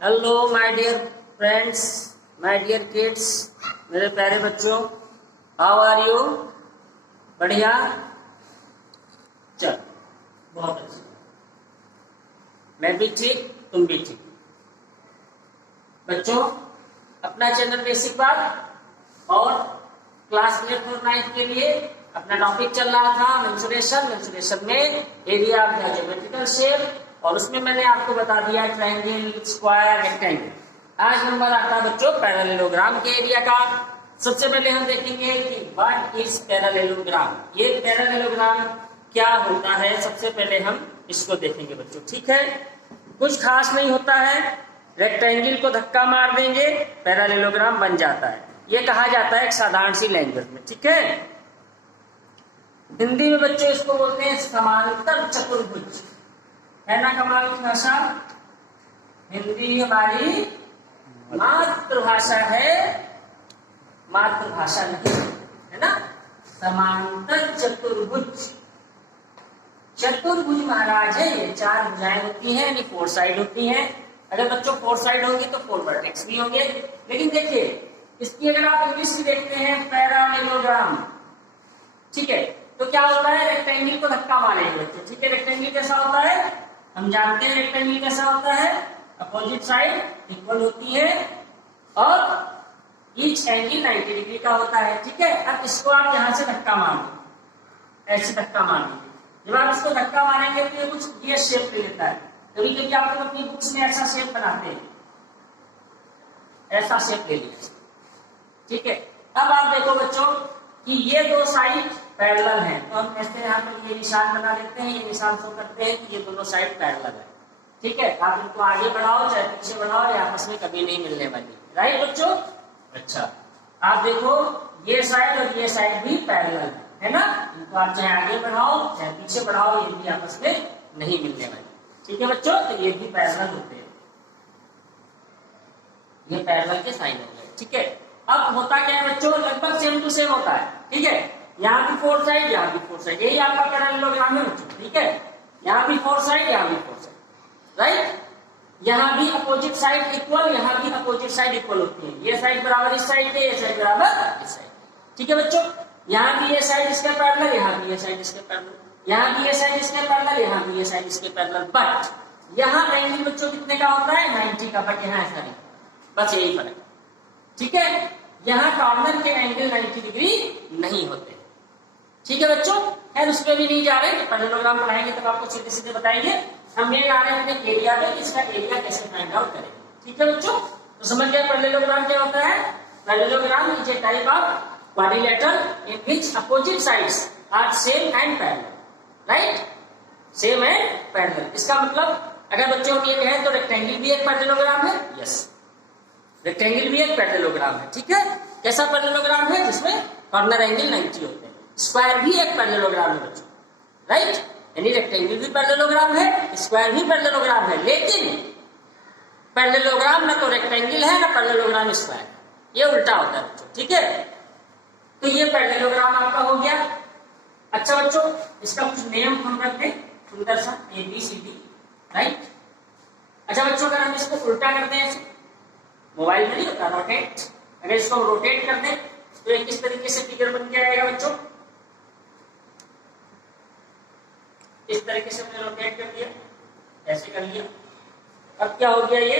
Hello my dear friends, my dear kids, मेरे प्यारे बच्चों, हाउ आर यू? बढ़िया, चल बहुत अच्छा। मैं भी ठीक, तुम भी ठीक। बच्चों, अपना चैनल बेसिक बात और क्लास 8 और 9 के लिए अपना टॉपिक चल रहा था मेंसुरेशन में area of the geometrical shape, और उसमें मैंने आपको बता दिया ट्रायंगल, स्क्वायर, रेक्टेंगल। आज नंबर आता है बच्चों पैरेललोग्राम के एरिया का। सबसे पहले हम देखेंगे कि व्हाट इज पैरेललोग्राम। ये पैरेललोग्राम क्या होता है, सबसे पहले हम इसको देखेंगे बच्चों, ठीक है? कुछ खास नहीं होता है, रेक्टेंगल को धक्का मार देंगे, पैरेललोग्राम बन जाता है। ये कहा जाता है एक साधारण सी लैंग्वेज में, ठीक है? हिंदी में बच्चों इसको बोलते हैं समांतर चतुर्भुज, है ना? कमाल की भाषा, हिंदी हमारी मातृभाषा है, मातृभाषा नहीं है ना? समांतर चतुर्भुज, चतुर्भुज महाराज है ये। 4 भुजाएं होती हैं, यानी 4 साइड होती हैं। अगर बच्चों 4 साइड होंगी तो 4 वर्टेक्स भी होंगे। लेकिन देखिए, इसकी अगर आप इंग्लिश में देखते हैं पैरेललोग्राम, ठीक है, तो क्या होता है? रेक्टेंगल को धक्का मारेंगे बच्चों, ठीक है? रेक्टेंगल कैसा होता है? हम जानते हैं रेक्टेंगल कैसा होता है, अपोजिट साइड इक्वल होती है और ईच एंगल 90 डिग्री का होता है, ठीक है? अब इसको आप यहां से धक्का मारेंगे, ऐसे धक्का मारेंगे। जब आप इसको धक्का मारेंगे तो ये कुछ ये शेप ले लेता है। कभी कभी आप लोग अपनी बुक्स में ऐसा शेप बनाते हैं, ऐसा शेप ले लिया, ठीक है? अब आप देखो बच्चों कि ये 2 साइड पैरेलल हैं, तो हम ऐसे यहाँ पर ये निशान बना लेते हैं, ये निशान शो करते हैं कि ये दोनों साइड पैरेलल है, ठीक है? आप इनको आगे बढ़ाओ चाहे पीछे बढ़ाओ, ये आपस में कभी नहीं मिलने वाली, राइट बच्चों? अच्छा, आप देखो ये साइड और ये साइड भी पैरेलल है ना? इनको आप चाहे आगे बढ़ाओ चाहे पीछे बढ़ाओ, ये भी आपस में नहीं मिलने वाली, ठीक है बच्चों? तो ये भी पैरेलल होते हैं, ये पैरेलल के साइन हो गए, ठीक है? अब होता क्या है बच्चों, लगभग सेम टू सेम होता है, ठीक है? यहाँ भी 4 साइड, यहाँ भी 4 साइड, यही आपका पैरेललोग्राम है बच्चों, ठीक है? यहाँ भी 4 साइड, यहाँ भी 4 साइड, राइट? यहाँ भी अपोजिट साइड इक्वल, यहाँ भी अपोजिट साइड इक्वल होती है। ये साइड बराबर इस साइड के, ये साइड बराबर इस साइड, ठीक है बच्चों? यहाँ भी ये साइड इसके पैरेलल, यहाँ भी ये साइड इसके पैरेलल, यहाँ भी ये साइड इसके पैरेलल, यहाँ भी ये साइड इसके पैरेलल। बट यहाँ एंगल बच्चों कितने का होता है? 90 का। बट यहाँ ऐसा नहीं, बस यही फर्क, ठीक है? यहाँ कॉर्नर के एंगल 90 डिग्री नहीं होते, ठीक है बच्चों? खैर उस पर भी नहीं जा रहे, पैरेललोग्राम पढ़ाएंगे तब आपको सीधे सीधे बताएंगे। हम ये आ रहे हैं अपने एरिया पे, इसका एरिया कैसे फाइंड आउट करेंगे, ठीक है बच्चों? तो समझ गया पैरेललोग्राम क्या होता है? Parallelogram is a type of quadrilateral in which opposite sides are same and parallel, right? Same and parallel। इसका मतलब अगर बच्चों हम ये कहें तो रेक्टेंगल भी एक पैरेललोग्राम है, यस, रेक्टेंगल भी एक पैरेललोग्राम है, ठीक है? कैसा पैरेललोग्राम है? जिसमें कॉर्नर एंगल 90 होते हैं। स्क्वायर भी एक पैरेललोग्राम है बच्चों, राइट? यानी रेक्टेंगल भी पैरेललोग्राम है, स्क्वायर भी पैरेललोग्राम है, लेकिन पैरेललोग्राम ना तो रेक्टेंगल है ना पैरेललोग्राम स्क्वायर, ये उल्टा होता है बच्चों, ठीक है? तो ये पैरेललोग्राम आपका हो गया। अच्छा बच्चों, इसका कुछ नेम हम रख दें सुंदर सा, ABCD, राइट? अच्छा बच्चों, अगर हम इसको उल्टा करते हैं, मोबाइल में नहीं होता रोटेट, अगर इसको रोटेट कर दें तो ये किस तरीके से फिगर बन के आएगा बच्चों? इस तरीके से हमने रोटेट कर दिया, ऐसे कर लिया। अब क्या हो गया? ये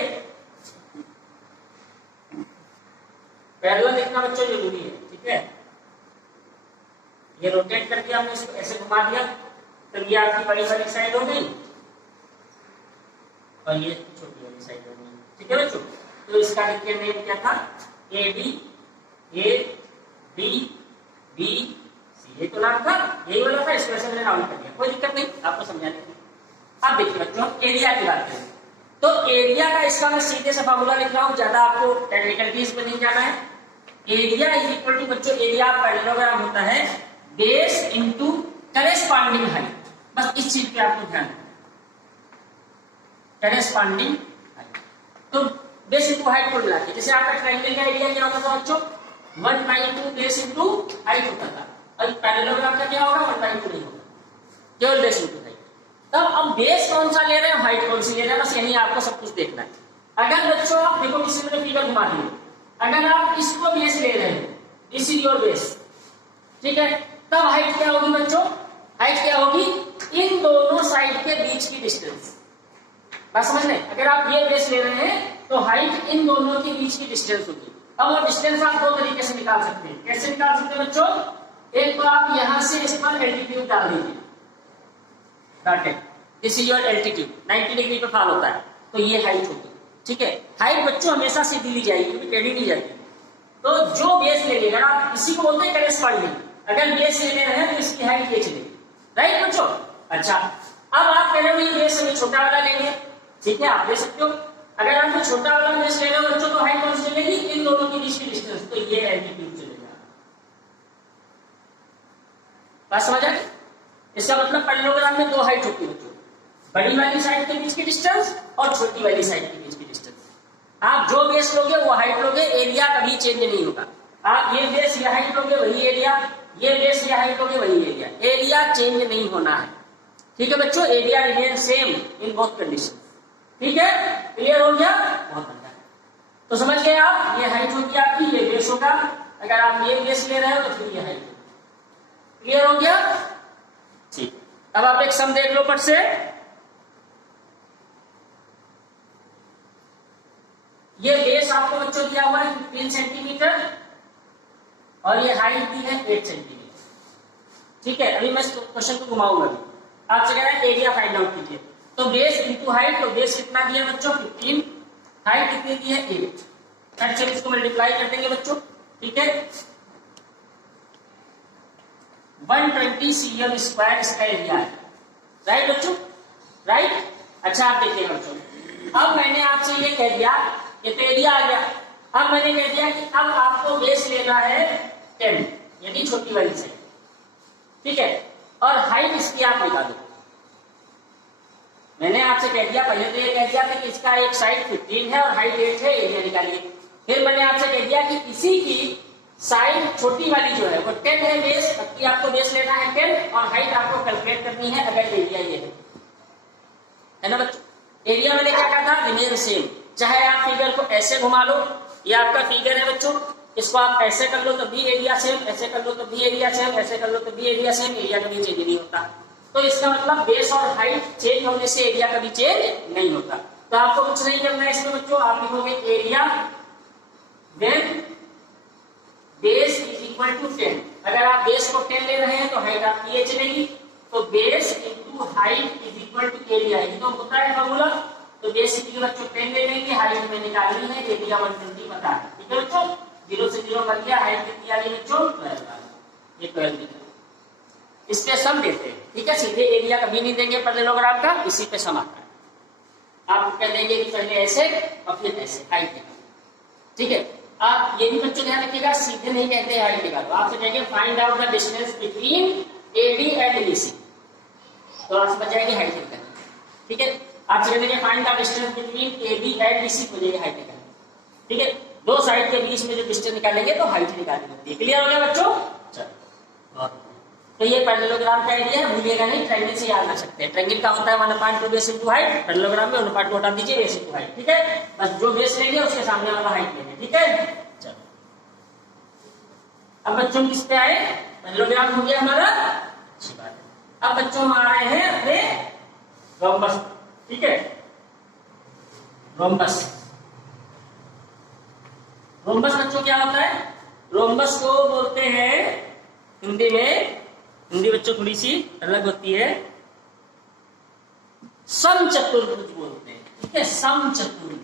पैरेलल लिखना बच्चों जरूरी है, ठीक है? ये रोटेट कर दिया हमने, इसको ऐसे घुमा दिया, तो ये आपकी बड़ी वाली साइड हो गई और ये छोटी वाली साइड हो गई, ठीक है बच्चों? तो इसका देखिए नेम क्या था? AD, ABC, ये तो नाम था, यही वाला था, इसको ऐसे मैंने राउंड कर दिया, कोई दिक्कत नहीं, आपको समझाने के लिए। अब देखिए बच्चों, एरिया की बात करें तो एरिया का इसका मैं सीधे से फॉर्मूला लिख रहा हूं, ज्यादा आपको टेक्निकलिटीज में नहीं जाना है। एरिया इज इक्वल टू बच्चों, एरिया पैरेललोग्राम होता है बेस इंटू करेस्पॉन्डिंग हाइट, बस इस चीज पे आपको ध्यान रखना, करेस्पॉन्डिंग हाइट। तो बेस इंटू हाइट को मिला के, जैसे आपका ट्रायंगल का एरिया क्या होता था बच्चों? 1/2 बेस इंटू हाइट होता था, और भाई पैरेललोग्राम का क्या होगा 1/2 नहीं होगा, केवल बेस इंटू हाइट। तब अब बेस कौन सा ले रहे हैं, हाइट कौन सी ले रहे हैं, बस यही आपको सब कुछ देखना है। अगर बच्चों आप देखो किसी ने फिगर घुमा दी, अगर आप इसको बेस ले रहे हैं, दिस इज योर बेस, ठीक है, तब हाइट क्या होगी बच्चों, हाइट क्या होगी, इन दोनों साइड के बीच की डिस्टेंस। बात समझ रहे हैं, अगर आप ये बेस ले रहे हैं तो हाइट इन दोनों के बीच की डिस्टेंस होगी। अब वो डिस्टेंस आप दो तरीके से निकाल सकते हैं। कैसे निकाल सकते हैं बच्चों, एक तो आप यहां से इस पर एल्टीट्यूड डाल दीजिए, this is your altitude, 90 degree पे फॉल होता है, तो ये हाइट होगी, ठीक है। हाइट बच्चों हमेशा सीधी ली जाएगी, क्योंकि टेढ़ी नहीं जाती। तो जो बेस लेंगे, अगर आप इसी को बोलते हैं करेस्पॉन्डिंग, अगर बेस ले रहे हैं तो इसकी हाइट ये चलेगी, राइट बच्चों। अच्छा, अब आप कह रहे हो ये बेस अभी छोटा वाला लेंगे, ठीक है, आप ले सकते हो। अगर आप छोटा वाला बेस ले रहे हो बच्चों, तो हाइट कौन सी चलेगी, इन दोनों के बीच की डिस्टेंस, तो ये एल्टीट्यूड चलेगा। बात समझ आ गई। इसका मतलब पैरेललोग्राम में दो हाइट होती है बच्चों, बड़ी वाली साइड के बीच की डिस्टेंस और छोटी वाली साइड के बीच की डिस्टेंस। आप जो बेस लोगे वो हाइट लोगे, एरिया कभी चेंज नहीं होगा। आप ये बेस ये हाइट लोगे वही एरिया, ये बेस ये हाइट लोगे वही एरिया, एरिया चेंज नहीं होना है, ठीक है बच्चों। Area remain same in both condition, ठीक है, क्लियर हो गया, बहुत बढ़िया। तो समझ गए आप, ये हाइट होगी आपकी, ये बेस होगा, अगर आप ये बेस ले रहे हो तो फिर ये हाइट, क्लियर हो गया, ठीक। अब आप एक सम देख लो पट से, ये बेस आपको बच्चों दिया हुआ है 15 सेंटीमीटर और ये हाइट दी है 8 सेंटीमीटर, ठीक है। अभी मैं क्वेश्चन को घुमाऊंगा, अभी आपसे कह रहा है एरिया फाइंड आउट कीजिए। तो बेस इंटू हाइट, तो बेस कितना दिया बच्चों 15, हाइट कितनी दी है 8, एक्चुअली इसको मल्टीप्लाई कर देंगे बच्चों, ठीक है। 120 cm स्क्वायर इसका एरिया है, राइट बच्चों, राइट। अच्छा आप देखिएगा बच्चों, अब मैंने आपसे ये कह दिया, ये तो एरिया आ गया। अब मैंने कह दिया कि अब आपको बेस लेना है 10, यानी छोटी वाली साइड, ठीक है, और हाइट इसकी आप निकालो। मैंने आपसे कह दिया, पहले तो ये कह दिया था कि इसका एक साइड 15 है और हाइट 8 है, एरिया निकालिए। फिर मैंने आपसे कह दिया कि इसी की साइड छोटी वाली जो है वो 10 है बेस, कि आपको बेस लेना है 10 और हाइट आपको कैलकुलेट करनी है, अगर एरिया ये है ना बच्चों। एरिया मैंने क्या कहा था, रिमेन सेम, चाहे आप फिगर को ऐसे घुमा लो, ये आपका फिगर है बच्चों, इसको आप ऐसे कर लो तो भी एरिया सेम, ऐसे कर लो तो भी एरिया सेम, ऐसे कर लो तो भी एरिया सेम, एरिया कभी चेंज नहीं होता। तो इसका मतलब बेस और हाइट चेंज होने से एरिया कभी चेंज नहीं होता। तो आपको कुछ नहीं करना है इसमें बच्चों, आप लिखोगे area when base is equal to 10। अगर आप बेस को 10 ले रहे हैं तो हाइट आपकी ये चलेगी, तो base into height is equal to area, ये तो होता है फॉर्मूला। तो बेस की बच्चों 10 ले लेंगे, हाइट में निकालनी है, एरिया 120 पता है, ठीक है बच्चों। 0 से 0 कर लिया, हाइट कितनी आ गई बच्चों 12, ये 12 निकला। इस पे सम देते हैं, ठीक है, सीधे एरिया कभी नहीं देंगे पैरेललोग्राम का, इसी पे सम आता है। आप कह देंगे कि पहले ऐसे और फिर ऐसे हाइट निकालो, ठीक है। आप ये भी बच्चों ध्यान रखिएगा, सीधे नहीं कहते हैं हाइट निकालो, आपसे कहेंगे find out the distance between AD and BC, तो आप समझ जाएंगे हाइट निकालनी, ठीक है। आपसे कहेंगे find the distance between AB and BC, हो जाएगी हाइट निकालनी, ठीक है। दो साइड के बीच में जो डिस्टेंस निकालेंगे तो हाइट निकालनी होती है, क्लियर हो गया बच्चों। चलो, तो ये पैरेललोग्राम का आइडिया है, भूलिएगा नहीं, ट्रायंगल से याद रख सकते हैं। ट्रायंगल का होता है 1/2 बेस इंटू हाइट, पैरेललोग्राम में 1/2 हटा दीजिए, बेस इंटू हाइट, ठीक है। बस जो बेस लेंगे उसके सामने वाला हाइट लेंगे, ठीक है। चलो, अब बच्चों किस पे आए, पैरेललोग्राम हो गया हमारा, अच्छी बात है। अब बच्चों हम आ रहे हैं अपने रोम्बस, ठीक है। रोम्बस, रोम्बस बच्चों क्या होता है, रोम्बस को बोलते हैं हिंदी में, हिंदी बच्चों थोड़ी सी अलग होती है, समचतुर्भुज बोलते हैं, ठीक है, समचतुर्भुज।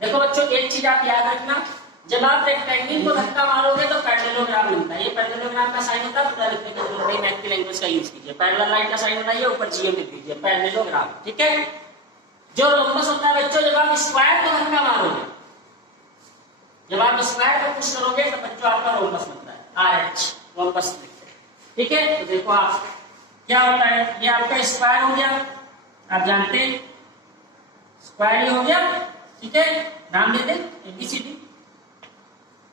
देखो बच्चों एक चीज आप याद रखना, जब आप रेक्टेंगल को धक्का मारोगे तो पैरेललोग्राम मिलता है। ये पैरेललोग्राम का साइन होता है, पूरा लिखने की जरूरत नहीं, मैथ की लैंग्वेज का यूज कीजिए। पैरेलल लाइन का साइन होता है, ऊपर जीएम लिख दीजिए, पैरेललोग्राम, ठीक है। जो रोम्बस होता है बच्चों, जब आप स्क्वायर को धक्का मारोगे, जब आप स्क्वायर को पुश करोगे तो बच्चों आपका रोम्बस बनता है, RH रोम्बस लिखते हैं, ठीक है। तो देखो आप क्या होता है, ये आपका स्क्वायर हो गया, आप जानते हैं स्क्वायर ही हो गया, ठीक है, नाम देते ABCD।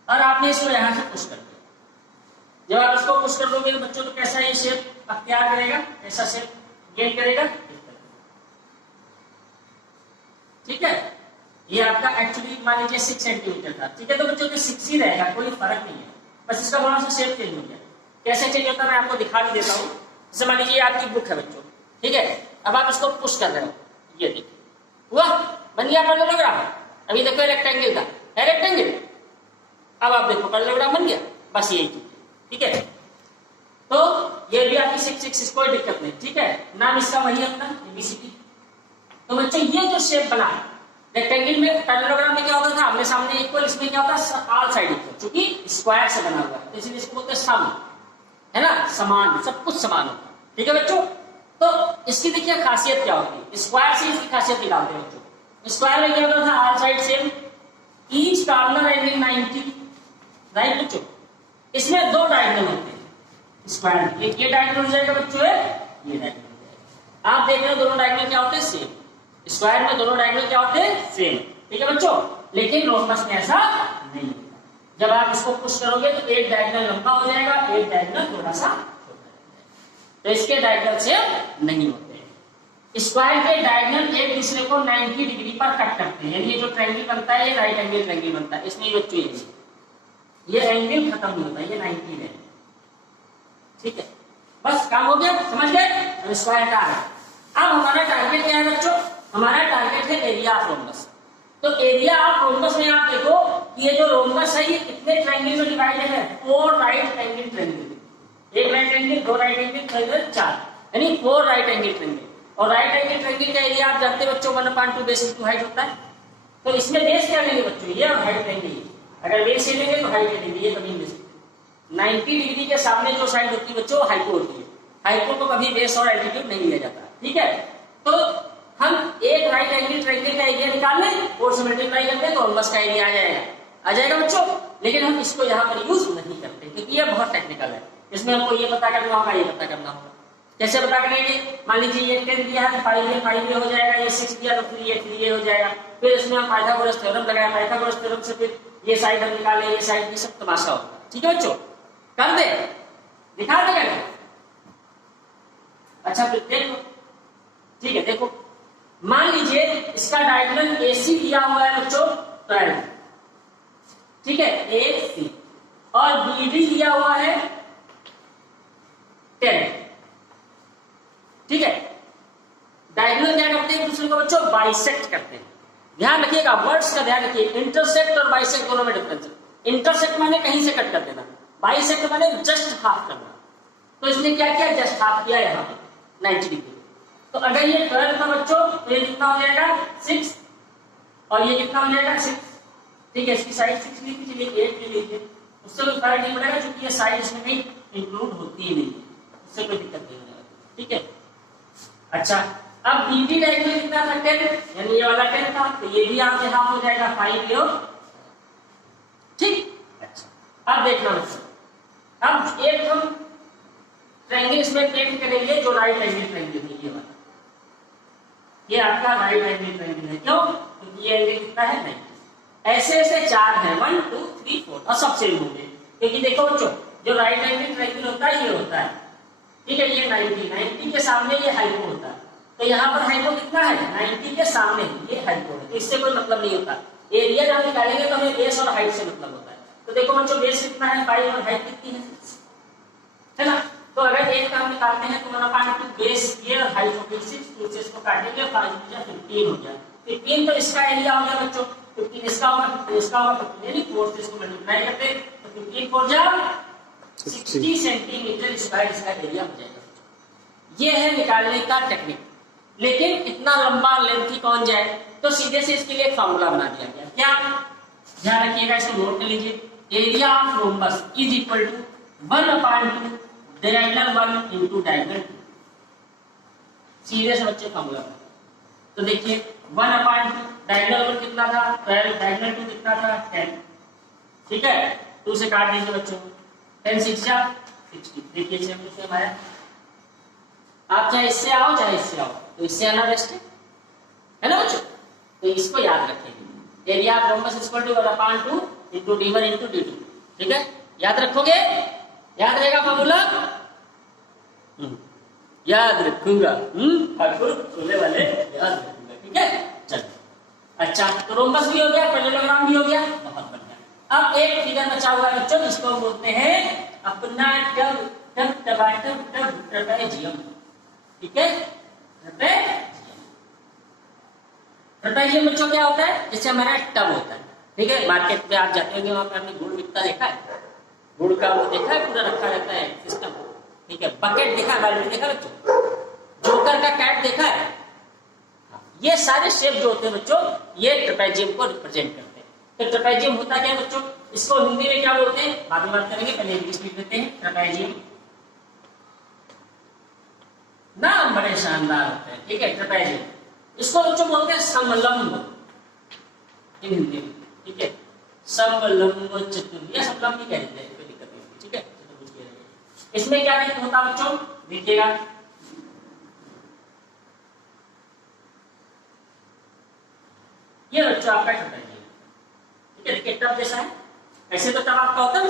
और आपने इसको यहां से पुश कर दिया। जब आप इसको पुश कर दोगे तो बच्चों तो कैसा ये शेप अख्तियार करेगा, ऐसा शेप गेन करेगा। ठीक है, ये आपका एक्चुअली मान लीजिए 6 सेंटीमीटर था। ठीक है, तो बच्चों तो 6 ही रहेगा, कोई फर्क नहीं है, बस इसका थोड़ा सा शेप चेंज हो गया। कैसे चेंज होता है मैं आपको दिखा भी देता हूँ। जैसे मान लीजिए आपकी बुक है बच्चों, ठीक है, अब आप इसको पुश कर रहे हो, ये देखिए हुआ, बन गया पैरेललोग्राम। अभी देखो रेक्टेंगल था, है रेक्टेंगल, अब आप देखो पैरेललोग्राम बन गया, बस यही चीज। ठीक है, तो ये भी आपकी 6 कोई दिक्कत नहीं। ठीक है, नाम इसका वही अपना एबीसीडी। तो बच्चों ये जो शेप बना रेक्टेंगल में, पैरेललोग्राम में क्या होता था आमने सामने इक्वल, इसमें क्या होता है ऑल साइड इक्वल, क्योंकि स्क्वायर से बना हुआ है, इसलिए इसको बोलते हैं सम, है ना, समान, सब कुछ समान होता है। ठीक है बच्चों, तो इसकी देखिए खासियत क्या होती है, स्क्वायर से इसकी खासियत निकालते हैं बच्चों। स्क्वायर में क्या होता था, all side same, each corner angle 90, right बच्चों। इसमें 2 डायगोनल होते हैं स्क्वायर में, एक ये डायगोनल हो जाएगा बच्चों, ये डायगोनल हो जाएगा। आप देख रहे हो दोनों डायगोनल क्या होते हैं, सेम। स्क्वायर में दोनों डायगोनल क्या होते हैं, सेम। ठीक है बच्चों, लेकिन रोम्बस में ऐसा नहीं होता। जब आप इसको पुश करोगे तो एक डायगोनल लंबा हो जाएगा, एक डायगोनल थोड़ा सा छोटा हो जाएगा, तो इसके डायगोनल सेम नहीं होते। स्क्वायर के डायगोनल एक दूसरे को 90 डिग्री पर कट करते हैं, यानी ये जो ट्रायंगल बनता है ये राइट एंगल ट्रायंगल बनता है। इसमें बच्चों ये एंगल खत्म नहीं होता, ये 90 है। ठीक है, बस काम हो गया, समझ गए। अब स्क्वायर का है। अब हमारा टारगेट क्या है बच्चों, हमारा टारगेट है एरिया ऑफ रोम्बस। तो एरिया ऑफ रोम्बस में आप देखो कि ये जो रोम्बस है ये कितने ट्रायंगल में डिवाइडेड है, 4 राइट एंगल ट्रायंगल, एक राइट एंगल, 2 राइट एंगल, 4, यानी 4 राइट एंगल ट्रायंगल। और राइट एंगल ट्रायंगल का एरिया आप जानते बच्चों 1/2 बेस इंटू हाइट होता है। तो इसमें बेस क्या लेंगे बच्चों, ये और हाइट लेंगे। अगर बेस ये लेंगे तो हाइट लेंगे, ये कभी नहीं ले सकते। 90 डिग्री के सामने जो साइड होती है बच्चों हाइपो होती है, हाइपो को कभी बेस और एल्टीट्यूड नहीं लिया जाता। ठीक है, तो हम एक राइट एंगल ट्रायंगल का एरिया निकाल लें और से मल्टीप्लाई करते हैं तो रोम्बस का एरिया आ जाएगा बच्चों। लेकिन हम इसको यहाँ पर यूज नहीं करते क्योंकि ये बहुत टेक्निकल है, इसमें हमको ये पता करना होगा, ये पता करना होगा। कैसे पता करेंगे, मान लीजिए ये 10 दिया है तो 5 ये हो जाएगा, ये 6 दिया तो 3 ये हो जाएगा। फिर इसमें हम पाइथागोरस थ्योरम लगाया, पाइथागोरस थ्योरम से फिर ये साइड हम निकाले, ये साइड, ये सब तमाशा होगा। ठीक है बच्चों, कर दे, दिखा दे करके। अच्छा फिर देखो, ठीक है, देखो मान लीजिए इसका डायगोनल AC दिया हुआ है बच्चों 12, ठीक है, AC, और BD दिया हुआ है 10। ठीक है, डायगोनल क्या करते हैं एक दूसरे को बच्चों बाइसेक्ट करते हैं। ध्यान रखिएगा, वर्ड्स का ध्यान रखिए, इंटरसेक्ट और बाइसेक्ट दोनों में डिफरेंस है। इंटरसेक्ट माने कहीं से कट कर देना, बाइसेक्ट माने जस्ट हाफ करना। तो इसने क्या किया, जस्ट हाफ किया यहाँ पे 90 डिग्री। तो अगर ये 12 था बच्चों तो ये कितना हो जाएगा 6, और ये कितना हो जाएगा 6। ठीक है, इसकी साइड 6 ली थी, चलिए 8 ले लीजिए, उससे कोई फर्क नहीं पड़ेगा क्योंकि ये साइड इसमें भी इंक्लूड होती ही नहीं, उससे कोई दिक्कत नहीं होगा। ठीक है, अच्छा अब BD डायगोनल कितना था 10, यानी ये वाला 10 था, तो ये भी यहाँ से हाफ हो जाएगा 5 ले। ठीक, अच्छा अब देखना बच्चों, अब एक हम ट्रायंगल इसमें पेंट करेंगे जो राइट एंगल ट्रायंगल है, ये वाला, ये आपका राइट एंगल ट्रायंगल है। क्यों, क्योंकि ये एंगल कितना है 90। ऐसे ऐसे 4 है, 1 2 3 4, और सब सेम होंगे क्योंकि देखो बच्चों जो राइट एंगल ट्रायंगल होता है ये होता है। ठीक है, ये 90 के सामने ये हाइपो होता है, तो यहाँ पर हाइपो कितना है 90 के सामने ये हाइपो है, तो इससे कोई मतलब नहीं होता। एरिया जब निकालेंगे तो हमें बेस और हाइट से मतलब होता है। तो देखो बच्चों बेस कितना है 5 और हाइट कितनी है ना। तो अगर एक का हम निकालते हैं तो 1/2 बेस ये और हाइट होगी 6, तो इससे इसको काटेंगे 5 हो जाए 15 हो जाए। 15 तो इसका एरिया हो गया बच्चों, 15 इसका होगा, 15 इसका होगा, 15 यानी 4 से इसको मल्टीप्लाई करते हैं तो 15 4 जा 60 सेंटीमीटर स्क्वायर इसका एरिया हो जाएगा। ये है निकालने का टेक्निक, लेकिन इतना लंबा लेंथी कौन जाए, तो सीधे से इसके लिए एक फार्मूला बना दिया गया। क्या, ध्यान रखिएगा, इसको नोट कर लीजिए, area of rhombus is equal to 1/2 diagonal 1 into diagonal 2। सीधे से बच्चे फार्मूला बना, तो देखिए 1/2 डायगोनल 1 कितना था 12, डायगोनल 2 कितना था 10। ठीक है, 2 से काट दीजिए बच्चों, 10 6 जा 60। देखिए सेम टू सेम आया। आप चाहे इससे आओ चाहे इससे आओ, तो इससे आना बेस्ट है ना बच्चों। तो इसको याद रखेंगे, area of rhombus is equal to 1/2 into D1 into D2। ठीक है, याद रखोगे? याद रहेगा फॉर्मूला? याद रखूंगा। ठाकुर छोले वाले याद रखूंगा। ठीक है, चलो। अच्छा, तो रोम्बस भी हो गया, पैरेललोग्राम भी हो गया, बहुत बढ़िया। अब एक फिगर बचा हुआ है बच्चों, जिसको हम बोलते हैं अपना ट्रेपेजियम। ठीक है, ट्रेपेजियम बच्चों क्या होता है? जैसे हमारा टब होता है। ठीक है, मार्केट पे आप जाते होंगे, वहां पर आपने गुड़ बिकता देखा है? गुड़ का वो देखा है, पूरा रखा रहता है सिस्टम। ठीक है, बकेट देखा है, बाल्टी देखा बच्चों? जोकर का कैट देखा है? ये सारे शेप जो होते हैं बच्चों, ये ट्रेपेजियम को रिप्रेजेंट करते हैं। तो ट्रेपेजियम होता क्या है बच्चों? इसको हिंदी में क्या बोलते हैं बाद में बात करेंगे, पहले इंग्लिश लिख देते हैं। ट्रेपेजियम नाम बड़े शानदार होते हैं। ठीक है, ट्रेपेजियम, इसको बच्चों बोलते हैं समलंब इन हिंदी में। ठीक है, समलंब चतुर्भुज या समलंब भी कह देते हैं, कोई दिक्कत नहीं। ठीक है, चतुर्भुज कह रहे हैं। इसमें क्या नहीं होता बच्चों, देखिएगा, ये बच्चों आपका ट्रेपेजियम। ठीक है, देखिए टब जैसा है। ऐसे तो टब आपका होता है,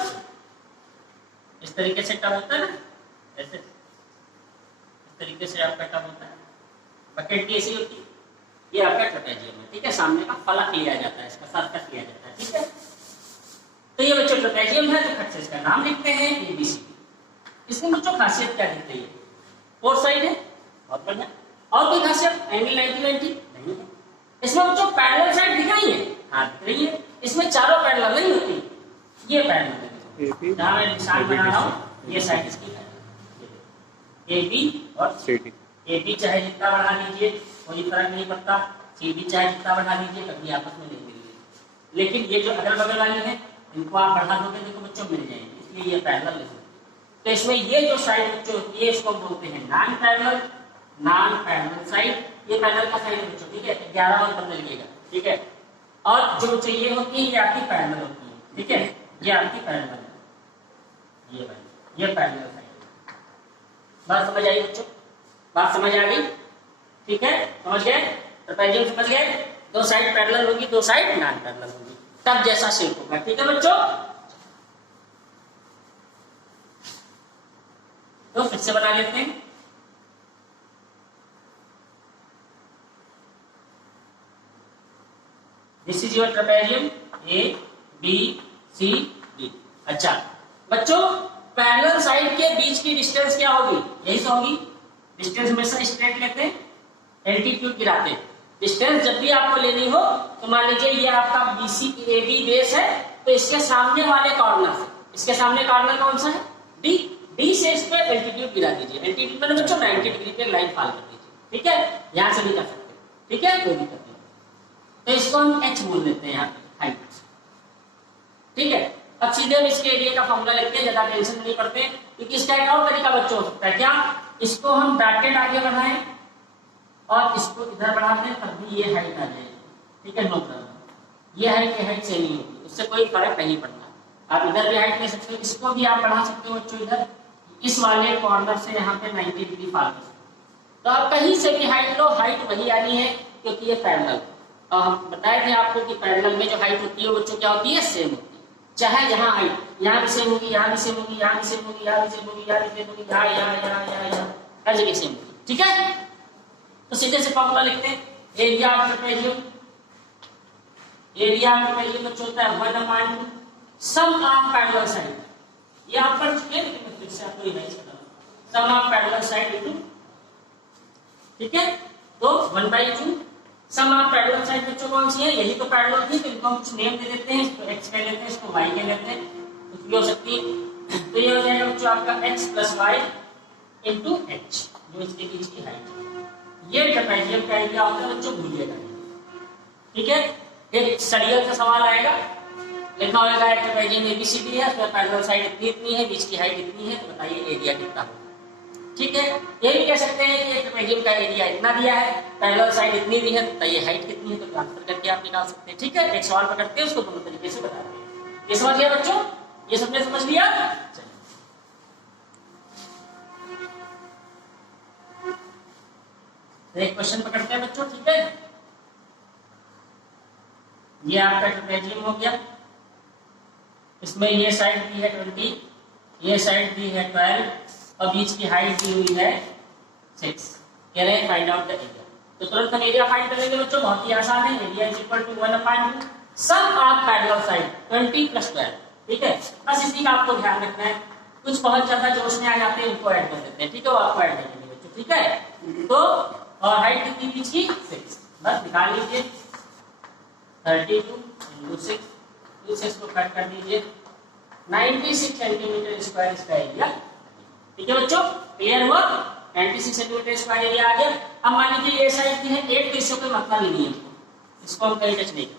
इस तरीके से टब होता है ना, ऐसे इस तरीके से आपका टब होता है। बकेट भी ऐसी होती है। ये आपका ट्रेपेजियम है। ठीक है, सामने का फलक लिया जाता है, इसका सर्कस लिया जाता है। ठीक है, तो ये बच्चों ट्रेपेजियम है, तो खट से इसका नाम लिखते हैं ABCD। इसमें बच्चों खासियत क्या दिख रही है? 4 साइड है, बहुत बढ़िया। और कोई खासियत? एंगल 90-90 नहीं है। इसमें बच्चों पैरेलल साइड दिखाई है? हाँ, दिख रही है। इसमें चारों पैरेलल नहीं होती, ये पैरेलल है। जहां मैं निशान बना रहा हूं, ये साइड इसकी है, AB और CD। AB चाहे जितना बढ़ा लीजिए, कोई फर्क नहीं पड़ता। CD चाहे जितना बढ़ा लीजिए, कभी आपस में नहीं मिलेगी। लेकिन ये जो अगल बगल वाली है, इनको आप बढ़ा दोगे, देखो बच्चों मिल जाएंगे, इसलिए ये पैरेलल है। तो इसमें ये जो साइड बच्चों, ये इसको बोलते हैं नॉन पैरेलल साइड। ये पैरेलल का साइड है बच्चों। ठीक है, 11 और 15 लिखिएगा। ठीक है, और जो बच्चों ये होती है, ये आपकी पैरेलल होती है। ठीक है, ये आपकी पैरेलल है, ये पैरेलल साइड। बात समझ आई बच्चों? बात समझ आ गई? ठीक है, समझ गए? ट्रेपेजियम समझ गए? 2 साइड पैरेलल होगी, 2 साइड नॉन पैरेलल होगी, तब जैसा शेप होगा। ठीक है बच्चों, तो फिर से बना लेते हैं। This is your trapezium, ABCD। अच्छा बच्चों, पैरेलल साइड के बीच की डिस्टेंस क्या होगी? यही तो होगी। डिस्टेंस हमेशा स्ट्रेट लेते हैं, एल्टीट्यूड गिराते हैं। डिस्टेंस जब भी आपको लेनी हो, तो मान लीजिए ये आपका AB बेस है, तो इसके सामने वाले कॉर्नर से, इसके सामने कॉर्नर कौन सा है? D से इस पे एल्टीट्यूड गिरा दीजिए। एल्टीट्यूड मैंने बच्चों 90 डिग्री पे लाइन फॉल कर दीजिए। ठीक है, यहां से भी कर सकते हैं। ठीक है, कोई दिक्कत नहीं। तो इसको हम H बोल देते हैं यहाँ पे, हाइट। ठीक है, अब सीधे हम इसके एरिया का फॉर्मूला लिखते हैं, ज्यादा टेंशन नहीं पड़ते, क्योंकि इसका एक और तरीका बच्चों हो सकता है। क्या? इसको हम ब्रैकेट आगे बढ़ाएं और इसको इधर बढ़ा दें, तब भी ये हाइट आ जाएगी। ठीक है, नो प्रॉब्लम। ये हाइट सेम ही होगी, उससे कोई फर्क नहीं पड़ता। आप इधर भी हाइट ले सकते हो, इसको भी आप बढ़ा सकते हो बच्चों, इधर इस वाले कॉर्नर से यहाँ पे 90 डिग्री फाल कर सकते हो। तो आप कहीं से भी हाइट लो, हाइट वही आनी है, क्योंकि ये पैरेलल। और हम बताए थे आपको कि पैरेलल में जो हाइट होती है बच्चों क्या होती है? सेम होती है। चाहे यहाँ हाइट, यहाँ भी सेम होगी, यहाँ भी सेम होगी, यहाँ भी सेम होगी, यहाँ भी सेम होगी, यहाँ भी सेम होगी, यहाँ हर जगह सेम होगी। ठीक है, तो सीधे से फॉर्मूला लिखते हैं। Area of trapezium, area of trapezium बच्चों होता है 1/2 सम ऑफ पैरेलल साइड। यहाँ पर चुके, लेकिन मैं फिर से आपको रिवाइज कर रहा हूं। सम ऑफ पैरेलल साइड इनटू, ठीक है, तो 1/2 सम ऑफ पैरेलल साइड बच्चों कौन सी है? यही तो पैरेलल थी, तो इनको हम कुछ नेम दे देते हैं। इसको x कह लेते हैं, इसको y कह लेते हैं, कुछ भी हो सकती है। तो ये हो जाएगा बच्चों आपका x + y इंटू h, जो इसके बीच की हाइट है। ये ट्रेपेजियम का एरिया होता है बच्चों, भूलिएगा। ठीक है, एक सरियल का सवाल आएगा, लिखा होगा ट्रेपेजियम ABCD है, उसमें पैरेलल साइड इतनी है, बीच की हाइट इतनी है, तो बताइए एरिया कितना होगा। ठीक है, ये भी कह सकते हैं कि ट्रेपेजियम का एरिया इतना दिया है, पैरेलल साइड इतनी दी है, तो बताइए हाइट कितनी है, तो ट्रांसफर करके आप निकाल सकते हैं। ठीक है, एक सवाल पकड़ते हैं, उसको दोनों तरीके से बताते हैं। ये समझ लिया बच्चों? ये सबने समझ लिया? एक क्वेश्चन पकड़ते हैं बच्चों। ठीक है, ये आपका ट्रेपेजियम हो गया। इसमें ये साइड दी है 20, ये साइड दी है 12 और बीच की हाइट दी हुई है 6। कह रहे हैं फाइंड आउट द एरिया। तो तुरंत हम एरिया फाइंड करेंगे बच्चों, बहुत ही आसान है। Area is equal to 1/2 sum of parallel side 20 + 12। ठीक है, बस इसी का आपको ध्यान रखना है। कुछ बहुत ज्यादा जोश में आ जाते हैं, उनको ऐड कर देते हैं। ठीक है, वो आपको ऐड करेंगे बच्चों। ठीक है, तो और हाइट कितनी बीच की 6, बस निकाल लीजिए 32 × 6, 6 को कट कर दीजिए 96 सेंटीमीटर स्क्वायर इसका एरिया। ठीक है बच्चों, क्लियर हुआ? 96 सेंटीमीटर स्क्वायर एरिया आ गया। अब मान लीजिए ये साइड की है 8, तो इससे कोई मतलब ही नहीं है, इसको हम कहीं टच नहीं करें।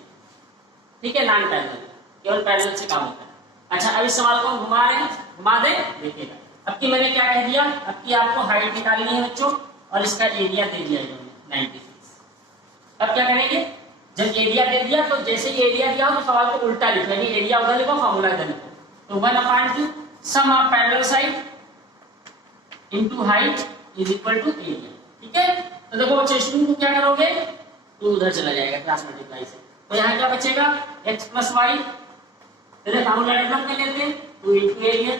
ठीक है, नॉन पैरेलल, केवल पैरेलल से काम होता है। अच्छा, अब इस सवाल को हम घुमा रहे हैं, घुमा दें, देखिएगा। अब की मैंने क्या कह दिया, अब की आपको हाइट निकालनी है बच्चों और इसका एरिया दे दिया इन्होंने 96। अब क्या करेंगे, जब एरिया दे दिया तो जैसे ही एरिया दिया हो तो सवाल को उल्टा लिखो, यानी एरिया उधर लिखो, फॉर्मूला इधर लिखो। तो 1/2 sum of parallel side into height is equal to area. ठीक है, तो देखो बच्चों स्टूडेंट को क्या करोगे, तो उधर चला जाएगा क्रॉस मल्टीप्लाई से। तो यहाँ क्या बचेगा, x + y, पहले फॉर्मूला डेवलप कर लेते हैं, 2 × एरिया।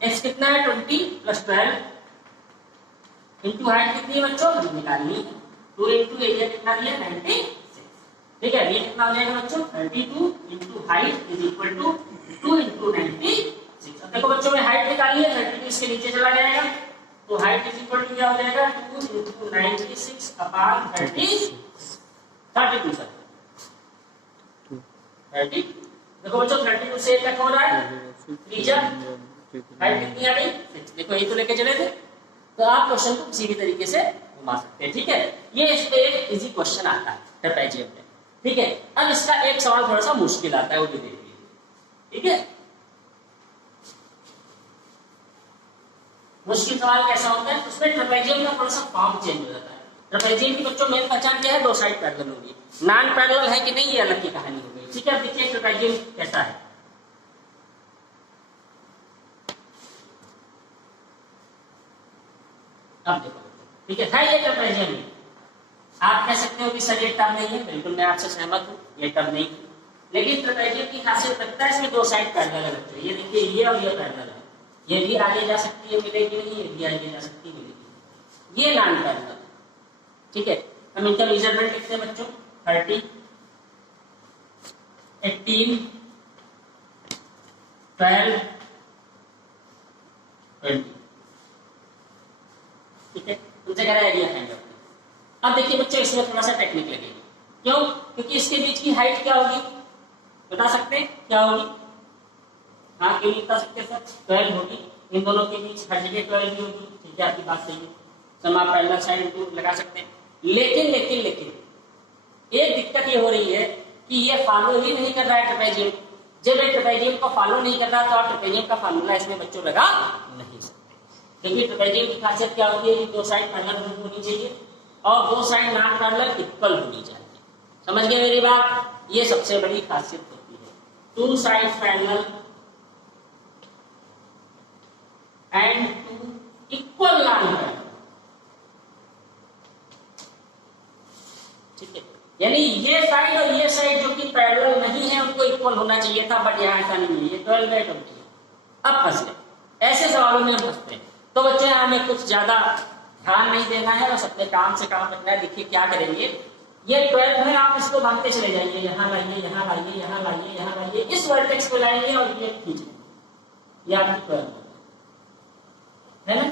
x कितना है 20 + 12 इनटू हाइट कितनी है बच्चों, निकालनी है। 2 × एरिया कितना दिया 96। ठीक है, ये कितना हो जाएगा बच्चों 32 into height is equal to 2 × 96। अब देखो बच्चों में हाइट निकाली है, 32 इसके नीचे चला जाएगा, तो हाइट इज इक्वल टू क्या हो जाएगा 2 × 96/32 सर 30। देखो बच्चों 32 से तक हो रहा है, त्रिज्या हाइट कितनी आ गई 6। देखो ये तो लेके चले थे, तो आप क्वेश्चन को किसी भी तरीके से घुमा सकते हैं। ठीक है, ये इस पे एक इजी क्वेश्चन आता है ट्रेपेजियम में। ठीक है, अब इसका एक सवाल थोड़ा सा मुश्किल आता है, वो भी देख लीजिए। ठीक है, मुश्किल सवाल कैसा होता है, उसमें ट्रेपेजियम का थोड़ा सा फॉर्म चेंज हो जाता है। ट्रेपेजियम की बच्चों मेन पहचान क्या है, 2 साइड पैरेलल होगी। नॉन पैरेलल है कि नहीं, ये अलग की कहानी हो गई। ठीक है, अब देखिए ट्रेपेजियम कैसा है। अब देखो, ठीक है ये ट्रेपेजियम है। आप कह सकते हो कि सर ये टर्म नहीं है, बिल्कुल मैं आपसे सहमत हूँ, ये टर्म नहीं है। लेकिन ट्रेपेजियम की खासियत रखता है इसमें 2 साइड पैरेलल है बच्चों। ये देखिए, ये और ये पैरेलल है, ये भी आगे जा सकती है मिलेगी नहीं, ये भी आगे जा सकती है मिलेगी, ये नॉन पैरेलल है। ठीक है, हम इनका मेजरमेंट लिखते हैं बच्चों 30, 18, 12, 20। ठीक है, तुमसे कह रहा है एरिया फाइंड आउट। अब देखिए बच्चों इसमें थोड़ा सा टेक्निक लगेगी, क्यों, क्योंकि इसके बीच की हाइट क्या होगी, बता सकते हैं क्या होगी? हाँ, क्यों नहीं बता सकते सर, 12 होगी। इन दोनों के बीच हर जगह 12 भी होगी। ठीक है, आपकी बात सही है, सम ऑफ पैरेलल साइड इनटू लगा सकते हैं। लेकिन एक दिक्कत ये हो रही है कि ये फॉलो ही नहीं कर रहा है ट्रेपेजियम। जब ये ट्रेपेजियम को फॉलो नहीं कर रहा तो आप ट्रेपेजियम का फॉर्मूला इसमें बच्चों लगा नहीं सकते, क्योंकि ट्रेपेजियम की खासियत क्या होती है कि 2 साइड पैरेलल होनी चाहिए और 2 साइड नॉन पैरेलल इक्वल होनी चाहिए। समझ गए मेरी बात, ये सबसे बड़ी खासियत होती है। 2 side parallel and 2 equal non parallel. ठीक है, यानी ये साइड और ये साइड जो कि पैरेलल नहीं है उनको इक्वल होना चाहिए था, बट यहाँ ऐसा नहीं है, ये 12 है 20। अब फंस गए, ऐसे सवालों में हम फंसते हैं। तो बच्चे हमें कुछ ज्यादा ध्यान नहीं देना है, बस अपने काम से काम रखना है। देखिए क्या करेंगे, ये 12 है, आप इसको बांधते चले जाइए, यहाँ लाइए, यहाँ लाइए, यहाँ लाइए, यहाँ लाइए, इस वर्टेक्स को लाइए और ये खींच, ये आपकी 12 है ना,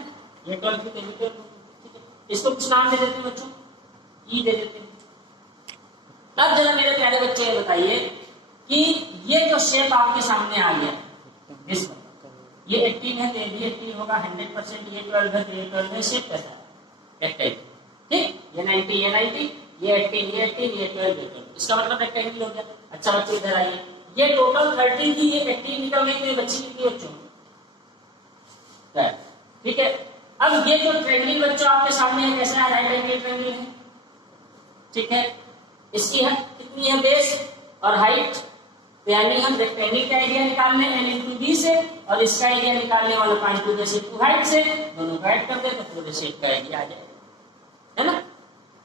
ये 12 की 12। ठीक है, इसको कुछ नाम दे देते हैं बच्चों, ई दे देते हैं। अब जरा मेरे प्यारे बच्चे ये बताइए कि ये जो शेप आपके सामने आ गया, इसमें ये 18 है तो ये भी 18 होगा 100%, ये 12 है तो ये 12 है। शेप कैसा है, रेक्टेंगल। ठीक, ये 90, ये 90, ये 18, ये 18, ये 12, ये 12, इसका मतलब रेक्टेंगल हो गया। अच्छा बच्चों इधर आइए, ये टोटल 30 थी, ये 18 निकल गई, तो ये बच्ची कितनी बच्चों? ठीक है, अब ये जो ट्रायंगल बच्चों आपके सामने है कैसा है, राइट एंगल ट्रायंगल है। ठीक है, इसकी कितनी है बेस और हाइट, तो यानी हम रेक्टेंगल का एरिया निकालने n into b से और इसका एरिया निकालने वाला 1/2 बेस into हाइट से, दोनों को ऐड कर दे तो पूरे शेप का एरिया आ जाएगा, है ना।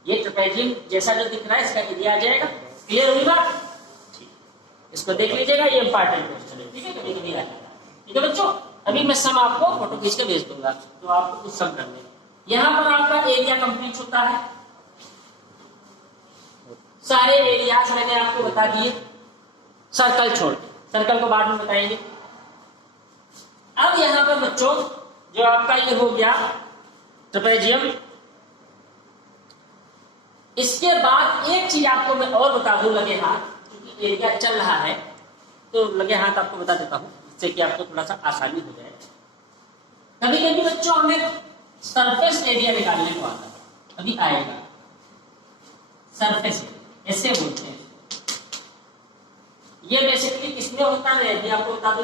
ये ट्रेपेजियम जैसा जो दिख रहा है इसका एरिया आ जाएगा। क्लियर हुई बात? ठीक, इसको देख लीजिएगा, ये इंपॉर्टेंट क्वेश्चन है, ठीक है, कभी कभी आता है। ठीक है बच्चों, अभी मैं सम आपको फोटो खींच के भेज दूंगा, तो आपको कुछ सम करने। यहाँ पर आपका एरिया कंप्लीट होता है, सारे एरियाज मैंने आपको बता दिए, सर्कल छोड़ के, सर्कल को बाद में बताएंगे। अब यहाँ पर बच्चों जो आपका ये हो गया ट्रेपेजियम, इसके बाद एक चीज आपको मैं और बता दूं लगे हाथ, क्योंकि एरिया चल रहा है तो लगे हाथ आपको बता देता हूं, जिससे कि आपको थोड़ा सा आसानी हो जाए। कभी कभी बच्चों हमें सरफेस एरिया निकालने को आता है, अभी आएगा सरफेस एरिया, ऐसे बोलते हैं। ये बेसिकली किसमें होता है, यदि आपको बता दो,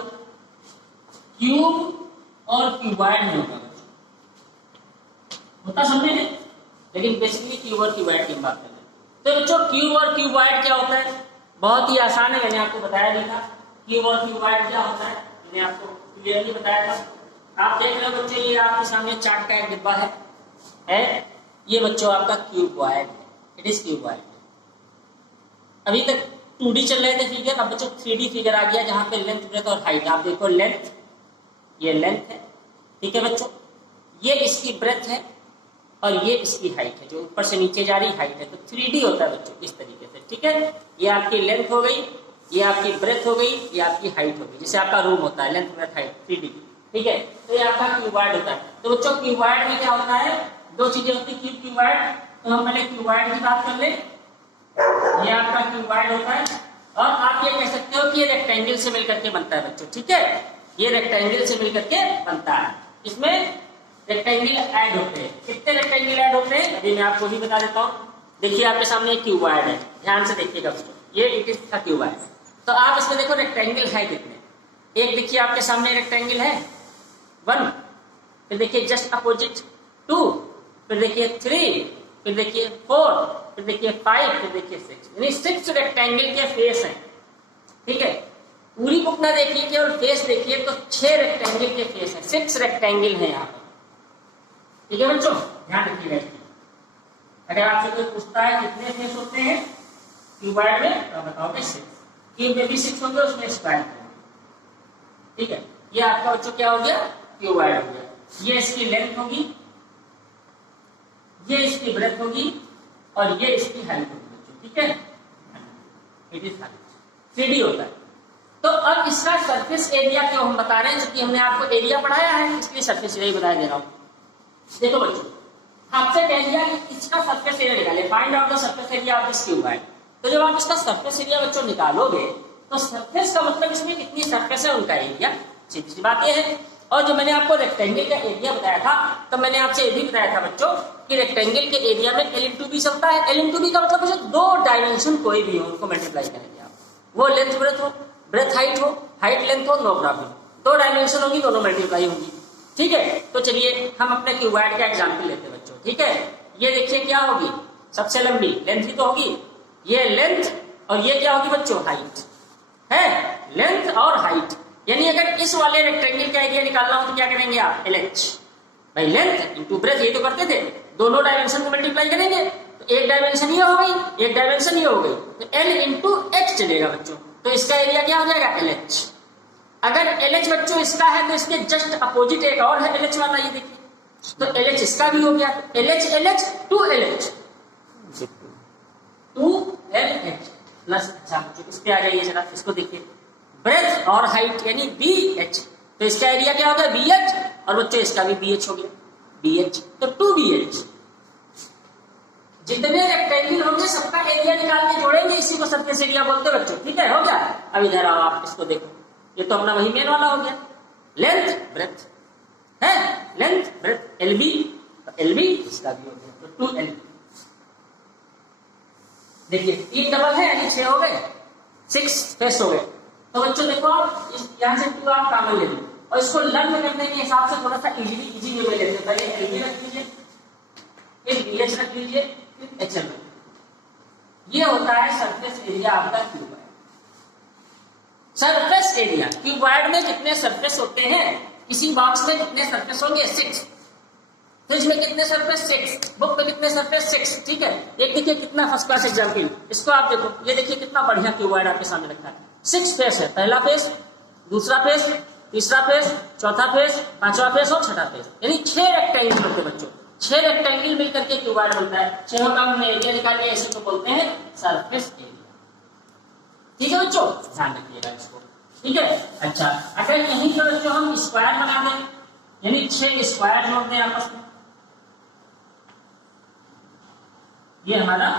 क्यूब और क्यूबॉइड में होता समझे नहीं, लेकिन बेसिकली क्यूब और क्यूबॉइड की बात करें तो बच्चों क्यूब और क्यूबॉइड क्या होता है, बहुत ही आसान है, मैंने आपको बताया भी था। क्यूब और क्यूबॉइड क्या होता है मैंने आपको क्लियरली बताया था। आप देख रहे हो बच्चों, ये आपके सामने चार्ट का एक डिब्बा है, ये बच्चों आपका क्यूबॉइड है, इट इज क्यूबॉइड। अभी तक 2D चल रहे थे फिगर, अब बच्चों 3D फिगर आ गया, जहां पे लेंथ ब्रेथ और हाइट, आप देखो लेंथ, ये लेंथ है, ठीक है बच्चों, ये इसकी ब्रेथ है और ये इसकी हाइट है, जो ऊपर से नीचे जा रही हाइट है, तो 3D होता है बच्चों इस तरीके से, ठीक है। ये आपकी लेंथ हो गई, ये आपकी ब्रेथ हो गई, ये आपकी हाइट हो गई, जैसे आपका रूम होता है, लेंथ ब्रेथ हाइट 3D, ठीक है। तो ये आपका क्यूबॉइड होता है। तो बच्चों क्यूबॉइड में क्या होता है, दो चीजें होती है, क्यूब क्यूबॉइड। तो हम पहले क्यूबॉइड की बात कर ले, ये आपका क्यूबॉइड होता है, और आप ये कह सकते हो कि ये रेक्टेंगल से मिलकर के बनता है बच्चों, ठीक है, ये रेक्टेंगल से मिलकर के बनता है। इसमें रेक्टेंगल ऐड होते हैं, कितने रेक्टेंगल ऐड होते हैं अभी मैं आपको भी बता देता हूँ। देखिए आपके सामने एक क्यूबॉइड है, ध्यान से देखिएगा बच्चों, ये इट इज था क्यूबॉइड। तो आप इसमें देखो रेक्टेंगल है कितने, एक देखिए आपके सामने रेक्टेंगल है 1, फिर देखिए जस्ट अपोजिट 2, फिर देखिए 3, फिर देखिए 4, फिर देखिए 5, फिर देखिए 6, यानी 6 रेक्टेंगल के फेस हैं, ठीक है। पूरी बुक ना देखिए, केवल फेस देखिए तो 6 रेक्टेंगल के फेस हैं, 6 रेक्टेंगल हैं यहाँ पर, ठीक है बच्चों, ध्यान रखिएगा। अगर आपसे कोई पूछता है कितने फेस होते हैं क्यूबॉइड में, तो बताओगे 6, क्यूब में भी 6 होंगे, उसमें स्क्वायर होंगे, ठीक है। ये आपका बच्चों क्या हो गया, क्यूबॉइड हो गया। ये इसकी लेंथ होगी, ये इसकी ब्रेथ होगी, और ये इसकी हाइट होगी बच्चों, ठीक है, इट इज हाइट, 3D होता है। तो अब इसका सरफेस एरिया क्यों हम बता रहे हैं, क्योंकि हमने आपको एरिया पढ़ाया है, इसलिए सरफेस एरिया बता दे रहा हूं। देखो बच्चों, आपसे कह दिया कि इसका सरफेस एरिया निकाले, find out the surface area of this cuboid. तो जब आप इसका सरफेस एरिया बच्चों निकालोगे, तो सरफेस का मतलब इसमें कितनी सरफेस है उनका एरिया, सीधी सी बात यह है। और जो मैंने आपको रेक्टेंगल का एरिया बताया था, तो मैंने आपसे ये भी बताया था बच्चों कि रेक्टेंगल के एरिया में L इंटू बी चलता है। L इंटू बी का मतलब बच्चों 2 डायमेंशन कोई भी हो, उनको मल्टीप्लाई करेंगे आप, वो लेंथ ब्रेथ हो, ब्रेथ हाइट हो, हाइट लेंथ हो, नो प्रॉब्लम, 2 डायमेंशन होगी, दोनों मल्टीप्लाई होगी, ठीक है। तो चलिए हम अपने क्यूबॉइड का एग्जांपल लेते हैं बच्चों, ठीक है। ये देखिए क्या होगी, सबसे लंबी लेंथ ही तो होगी, ये लेंथ, और ये क्या होगी बच्चों, हाइट है, लेंथ और हाइट। यानी अगर इस वाले रेक्टेंगल का एरिया निकालना हो तो क्या करेंगे आप, LH भाई, लेंथ इंटू ब्रेथ, ये तो करते थे, दोनों डायमेंशन को मल्टीप्लाई करेंगे, तो एक डायमेंशन ये हो गई, एक डायमेंशन ये हो गई, तो L इंटू H चलेगा बच्चों, तो इसका एरिया क्या हो जाएगा, LH। अगर LH बच्चों इसका है तो इसके जस्ट अपोजिट एक और है LH वाला, ये देखिए, तो LH इसका भी हो गया, LH LH 2LH 2LH plus. अच्छा बच्चों इस पे आ जाइए जरा, इसको देखिए, ब्रेथ और हाइट यानी BH, तो इसका एरिया क्या हो गया, BH, और बच्चों इसका भी BH हो गया, BH, तो 2BH। जितने रेक्टेंगल होंगे सबका एरिया निकाल के जोड़ेंगे, इसी को सरफेस एरिया बोलते हैं बच्चों, ठीक है, हो गया। अब इधर आओ आप इसको देखो, ये तो अपना वही मेन वाला हो गया, लेंथ ब्रेथ है, लेंथ ब्रेथ LB, तो LB इसका भी हो गया, तो 2LB। देखिए 3 डबल है यानी 6 हो गए, 6 फेस हो गए। तो बच्चों देखो आप यहाँ से 2 आप कॉमन ले लो, और इसको लर्न करने के हिसाब से थोड़ा सा इजी वे में लेते हैं। पहले LB रख लीजिए, फिर BH रख लीजिए, फिर HL रख लीजिए। ये होता है सरफेस एरिया आपका क्यूबॉइड। सरफेस एरिया क्यूबॉइड में कितने सरफेस होते हैं, किसी बॉक्स में कितने सरफेस होंगे, 6, फ्रिज में कितने सरफेस, 6, बुक में कितने सरफेस, 6, ठीक है। एक देखिए कितना फर्स्ट क्लास एग्जाम्पल, इसको आप देखो, ये देखिए कितना बढ़िया क्यूबॉइड आपके सामने रखा है, 6 फेस है, पहला फेस, दूसरा फेस, तीसरा फेस, चौथा फेस, पांचवा फेस और छठा फेस, यानी 6 रेक्टेंगल होते हैं बच्चों। 6 रेक्टेंगल मिलकर के क्यूबॉइड बनता है। 6 का हमने एरिया निकाल लिया, इसी को बोलते हैं सरफेस एरिया। ठीक है बच्चों, ध्यान रखिएगा इसको। ठीक है, अच्छा अगर यहीं पर बच्चों हम स्क्वायर बना दें, यानी 6 स्क्वायर जोड़ दें आपस में, ये हमारा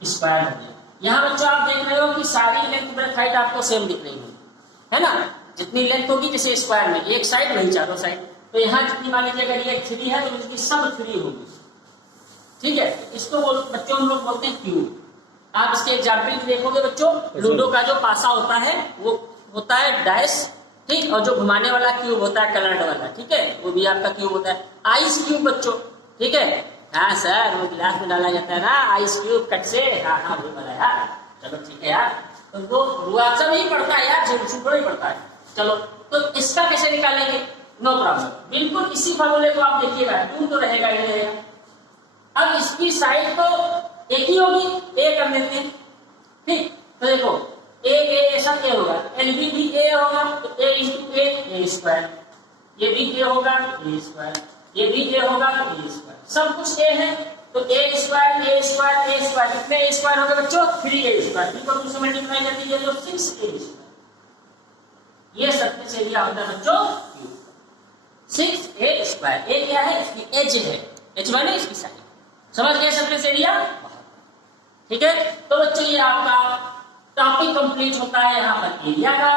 स्क्वायर हो गया। यहाँ बच्चों आप देख रहे हो कि सारी लेंथ ब्रेथ हाइट आपको सेम दिख रही है ना, जितनी लेंथ होगी जैसे स्क्वायर में एक साइड वही चारों साइड, तो यहाँ जितनी मान लीजिए अगर ये 3 है तो इसकी सब 3 होगी। ठीक है, इसको बच्चों हम लोग बोलते हैं क्यूब। आप इसके एग्जाम्पल देखोगे बच्चों, लूडो का जो पासा होता है वो होता है डैश, ठीक, और जो घुमाने वाला क्यूब होता है कलर्ड वाला, ठीक है, वो भी आपका क्यूब होता है। आइस क्यूब बच्चों, ठीक है, हाँ सर वो गिलास में डाला जाता है ना आइस क्यूब कट से, हाँ हाँ वही वाला यार, चलो ठीक है यार, तो वो रुआसा नहीं पड़ता है यार, थोड़ा ही पड़ता है। चलो तो इसका कैसे निकालेंगे, नो प्रॉब्लम, बिल्कुल इसी फॉर्मूले को आप देखिएगा, 2 तो रहेगा ही रहेगा। अब इसकी साइड तो एक ही होगी, ए कर लेते हैं, ठीक, तो देखो ए ऐसा ए होगा, एल भी ए होगा तो ए इंटू ए स्क्वायर, ये भी ए होगा ए स्क्वायर, ये भी ए होगा तो ए स्क्वायर, सब कुछ ए है तो ए स्क्वायर ए स्क्वायर ए स्क्वायर, कितने ए स्क्वायर हो गए बच्चों, 3a स्क्वायर, 3 को 2 से मल्टीप्लाई कर दीजिए तो 6a स्क्वायर, ये सरफेस एरिया होता है बच्चों 6a स्क्वायर। ए क्या है, इसकी एज है, एज माने इसकी साइड, समझ गए सरफेस एरिया। ठीक है, तो बच्चों ये आपका टॉपिक कंप्लीट होता है यहाँ पर एरिया का।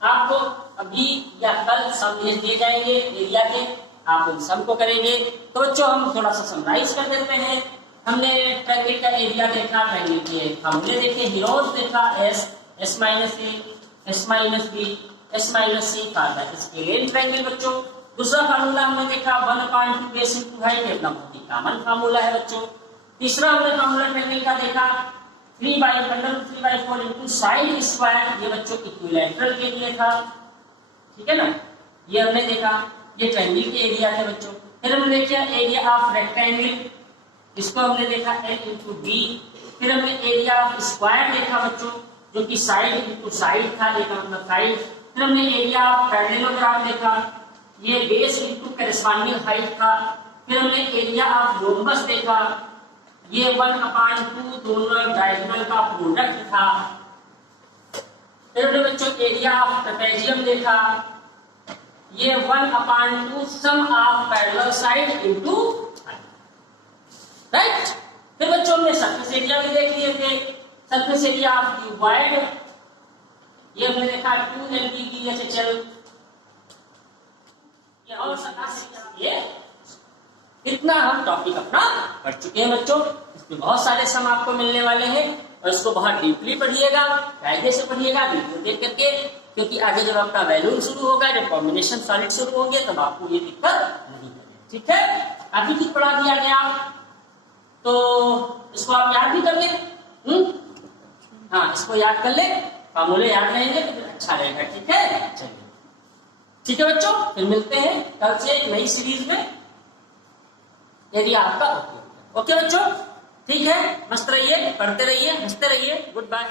आपको अभी या कल सम दिए जाएंगे एरिया के, आप उन सम को करेंगे। तो बच्चों हम थोड़ा सा समराइज कर देते हैं। हमने ट्रायंगल का एरिया देखा, ट्रायंगल के फॉर्मूले देखे, हीरोज देखा, s, s minus a, s minus b, s minus c for the scalene triangle बच्चों। दूसरा फार्मूला हमने देखा 1/2 बेस इनटू हाइट, अपना बहुत ही कॉमन फार्मूला है बच्चों। तीसरा हमने फार्मूला ट्रायंगल का देखा 3/4 इनटू साइड स्क्वायर, ये बच्चों इक्विलैटरल के लिए था, ठीक है ना, ये हमने देखा, ये ट्रायंगल के एरिया थे बच्चों। फिर हमने देखा एरिया ऑफ रेक्टेंगल, इसको हमने देखा L इंटू बी। फिर हमने एरिया ऑफ स्क्वायर देखा बच्चों, जो कि साइड इंटू साइड था, एक मतलब साइड। फिर हमने एरिया ऑफ पैरेललोग्राम देखा, ये बेस इंटू करेस्पॉन्डिंग हाइट था। फिर हमने एरिया ऑफ रोम्बस देखा, ये 1/2 दोनों डायगोनल का प्रोडक्ट था। फिर हमने बच्चों एरिया ऑफ ट्रेपेजियम देखा, ये 1/2 sum of parallel side into right. फिर बच्चों हमने सरफेस एरिया भी देख लिए थे, सरफेस एरिया ऑफ क्यूबॉइड, ये हमने देखा 2LB BHL, ये और ये इतना हम टॉपिक अपना पढ़ चुके हैं बच्चों। इसमें बहुत सारे सम आपको मिलने वाले हैं और इसको बहुत डीपली पढ़िएगा, कायदे से पढ़िएगा वीडियो देख करके, क्योंकि आगे जब आपका वैल्यूम शुरू होगा, जब कॉम्बिनेशन सॉलिड शुरू होंगे तब आपको ये दिक्कत नहीं होगी। ठीक है, काफी कुछ पढ़ा दिया गया, तो इसको आप याद भी कर ले। हाँ, इसको याद कर ले, फार्मूले याद रहेंगे तो फिर अच्छा रहेगा। ठीक है, चलिए ठीक है बच्चों, फिर मिलते हैं कल से एक नई सीरीज में, यदि आपका ओके बच्चों। ठीक है, मस्त रहिए, पढ़ते रहिए, हंसते रहिए, गुड बाय।